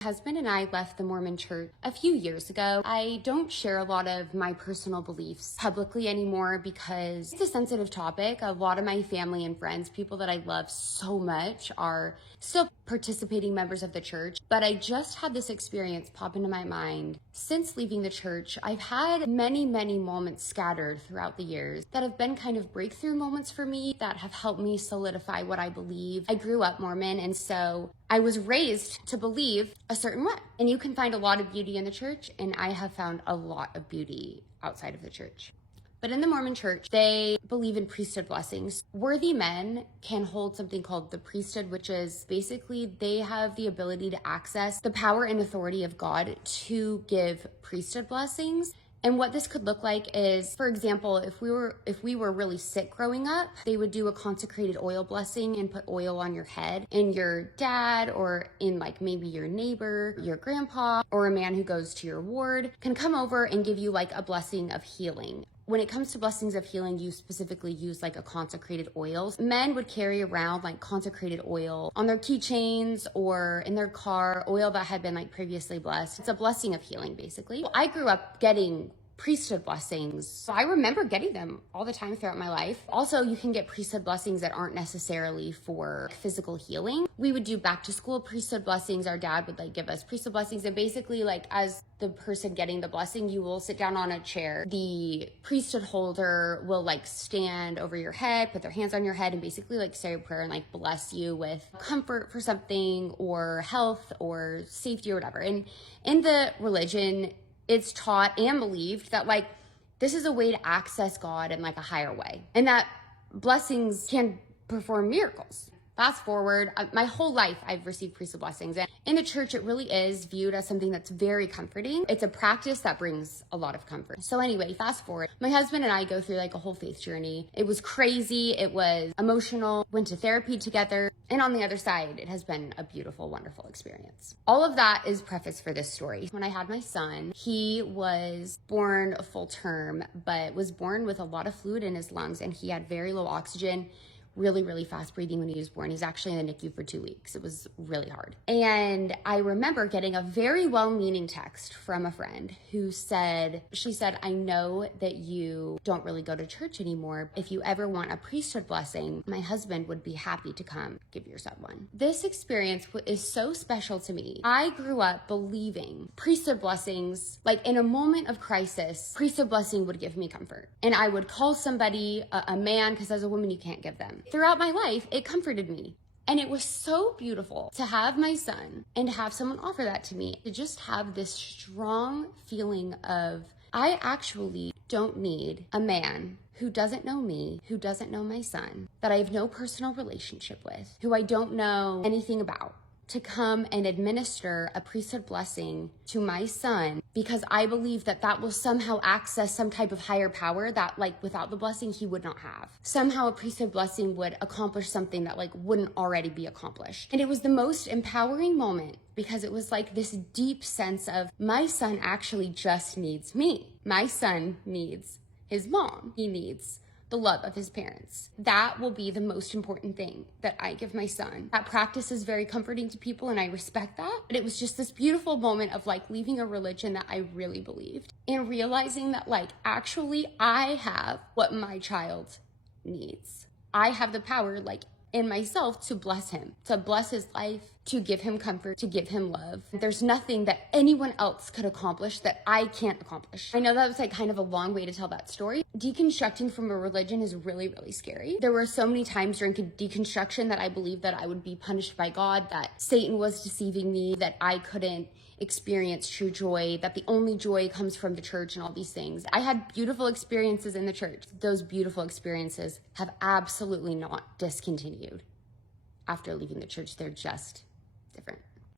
My husband and I left the Mormon church a few years ago. I don't share a lot of my personal beliefs publicly anymore because it's a sensitive topic. A lot of my family and friends, people that I love so much, are still participating members of the church. But I just had this experience pop into my mind. Since leaving the church, I've had many moments scattered throughout the years that have been kind of breakthrough moments for me that have helped me solidify what I believe. I grew up Mormon, and so I was raised to believe a certain way. And you can find a lot of beauty in the church, and I have found a lot of beauty outside of the church. But in the Mormon church, they believe in priesthood blessings. Worthy men can hold something called the priesthood, which is basically they have the ability to access the power and authority of God to give priesthood blessings. And what this could look like is, for example, if we were really sick growing up, they would do a consecrated oil blessing and put oil on your head. And your dad, or in like maybe your neighbor, your grandpa, or a man who goes to your ward can come over and give you like a blessing of healing. When it comes to blessings of healing, you specifically use like a consecrated oils. Men would carry around like consecrated oil on their keychains or in their car, oil that had been like previously blessed. It's a blessing of healing, basically. I grew up getting priesthood blessings. So I remember getting them all the time throughout my life. Also, you can get priesthood blessings that aren't necessarily for physical healing. We would do back to school priesthood blessings. Our dad would like give us priesthood blessings, and basically like as the person getting the blessing, you will sit down on a chair. The priesthood holder will like stand over your head, put their hands on your head, and basically like say a prayer and like bless you with comfort for something or health or safety or whatever. And in the religion, it's taught and believed that like this is a way to access God in like a higher way, and that blessings can perform miracles. Fast forward, my whole life I've received priesthood blessings, and in the church it really is viewed as something that's very comforting. It's a practice that brings a lot of comfort. So anyway, fast forward, my husband and I go through like a whole faith journey. It was crazy, it was emotional, went to therapy together, and on the other side, it has been a beautiful, wonderful experience. All of that is preface for this story. When I had my son, he was born full term, but was born with a lot of fluid in his lungs, and he had very low oxygen, really fast breathing when he was born. He's actually in the NICU for 2 weeks. It was really hard. And I remember getting a very well-meaning text from a friend who said, I know that you don't really go to church anymore. If you ever want a priesthood blessing, my husband would be happy to come give your son one. This experience is so special to me. I grew up believing priesthood blessings, like in a moment of crisis, priesthood blessing would give me comfort. And I would call somebody, a man, because as a woman, you can't give them. Throughout my life, it comforted me. And it was so beautiful to have my son and have someone offer that to me, to just have this strong feeling of, I actually don't need a man who doesn't know me, who doesn't know my son, that I have no personal relationship with, who I don't know anything about, to come and administer a priesthood blessing to my son, because I believe that that will somehow access some type of higher power that like without the blessing he would not have. Somehow a priesthood blessing would accomplish something that like wouldn't already be accomplished. And it was the most empowering moment, because it was like this deep sense of, my son actually just needs me. My son needs his mom. He needs the love of his parents. That will be the most important thing that I give my son. That practice is very comforting to people, and I respect that. But it was just this beautiful moment of like leaving a religion that I really believed and realizing that like actually I have what my child needs. I have the power like in myself to bless him, to bless his life, to give him comfort, to give him love. There's nothing that anyone else could accomplish that I can't accomplish. I know that was like kind of a long way to tell that story. Deconstructing from a religion is really scary. There were so many times during deconstruction that I believed that I would be punished by God, that Satan was deceiving me, that I couldn't experience true joy, that the only joy comes from the church and all these things. I had beautiful experiences in the church. Those beautiful experiences have absolutely not discontinued after leaving the church. They're just different.